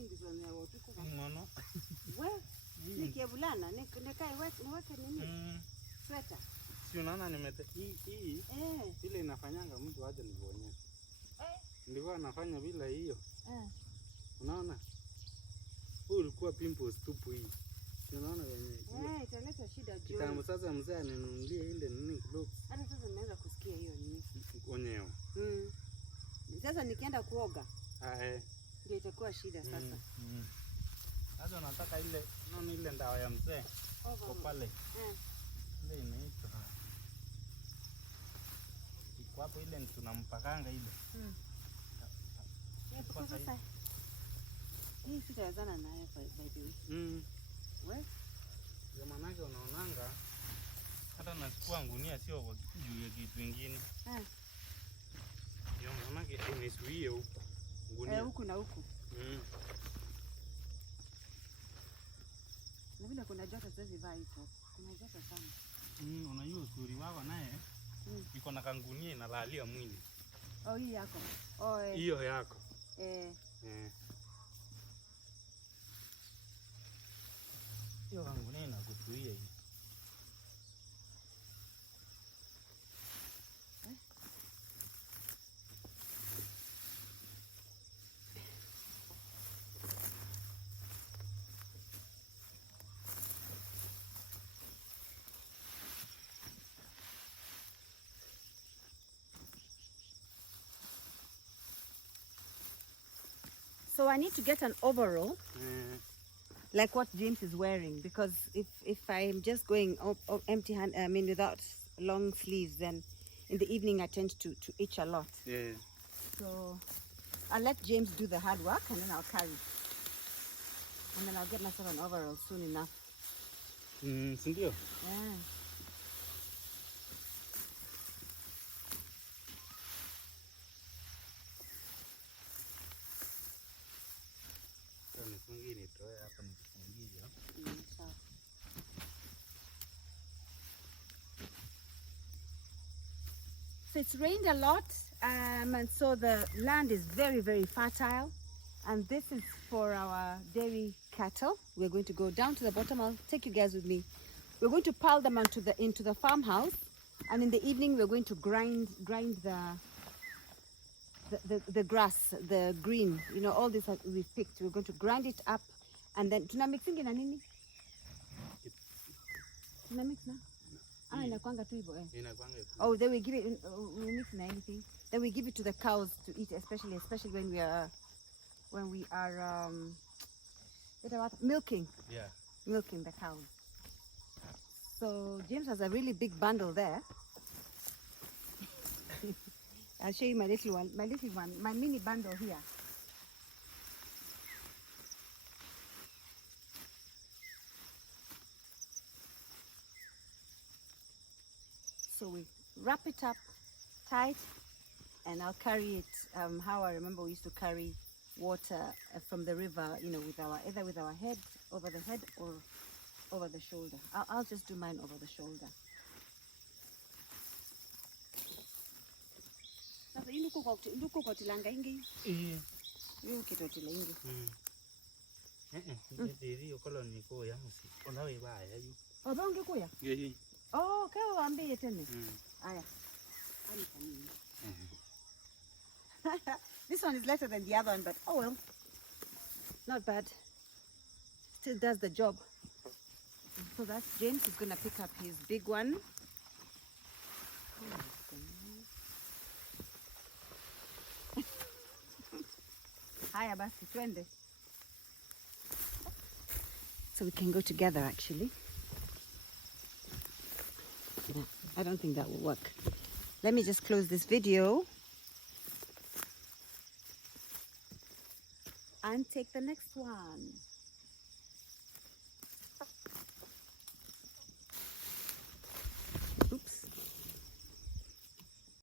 Ngono. Wewe nikebulana nikae niweke nini? Sweta. Si unaona nimete hii ile inafanyanga mtu aje nikuonyeshe. Ndivyo anafanya bila hiyo. Unaona? Huyu ulikuwa pimples tupu hii. Unaona wenyewe. Italeta shida juu. Kitambo sasa mzee aninunulie ile nini kidogo. Hata sasa nimeanza kusikia hiyo nini. Onyewe. Sasa nikienda kuoga. Ndio itakuwa shida sasa. Sasa nataka ile unaona ile ndawa ya mzee. Kwa pale. Ile inaitwa. Iko hapo ile tunampakanga ile. Sasa hii sitawezana naye by the way. Wewe? Zamanake unaonanga hata nachukua ngunia sio juu ya kitu kingine. Ndio maanake imesuie huko. Ngunia huku na huku. Na vile kuna joto sasa vaa hizo. Kuna joto sana. Unajua usuri wako naye iko na kangunia inalalia mwili. Hii yako. Hiyo yako. Hiyo kangunia inakuzuia hii. So I need to get an overall, like what James is wearing, because if I'm just going empty hand, I mean without long sleeves, then in the evening I tend to itch a lot. So I'll let James do the hard work, and then I'll carry, and then I'll get myself an overall soon enough. Sindio? So it's rained a lot, and so the land is very, very fertile, and this is for our dairy cattle. We're going to go down to the bottom. I'll take you guys with me. We're going to pile them into the farmhouse, and in the evening we're going to grind the grass, the green, you know, all this that we picked. We're going to grind it up, and then tuna mixing na nini? Tuna mix na? Inakwanga tu hivyo Oh, then we give it we mix na anything. Then we give it to the cows to eat, especially when we are milking. Milking the cows. So James has a really big bundle there. I'll show you my little one, my mini bundle here. So we wrap it up tight, and I'll carry it how I remember we used to carry water from the river, you know, either with our head, over the head, or over the shoulder. I'll just do mine over the shoulder. Sasa nduko kwa tilanga ingi. Hiyo kitotila ingi. Ndio koloni kwa yamusi. Onawe baya yu. Obonge kuya? Kawa waambie tena. Aya. This one is lesser than the other one, but oh well. Not bad. Still does the job. So that's James is gonna pick up his big one. Haya basi twende. So we can go together actually. No, I don't think that will work. Let me just close this video and take the next one.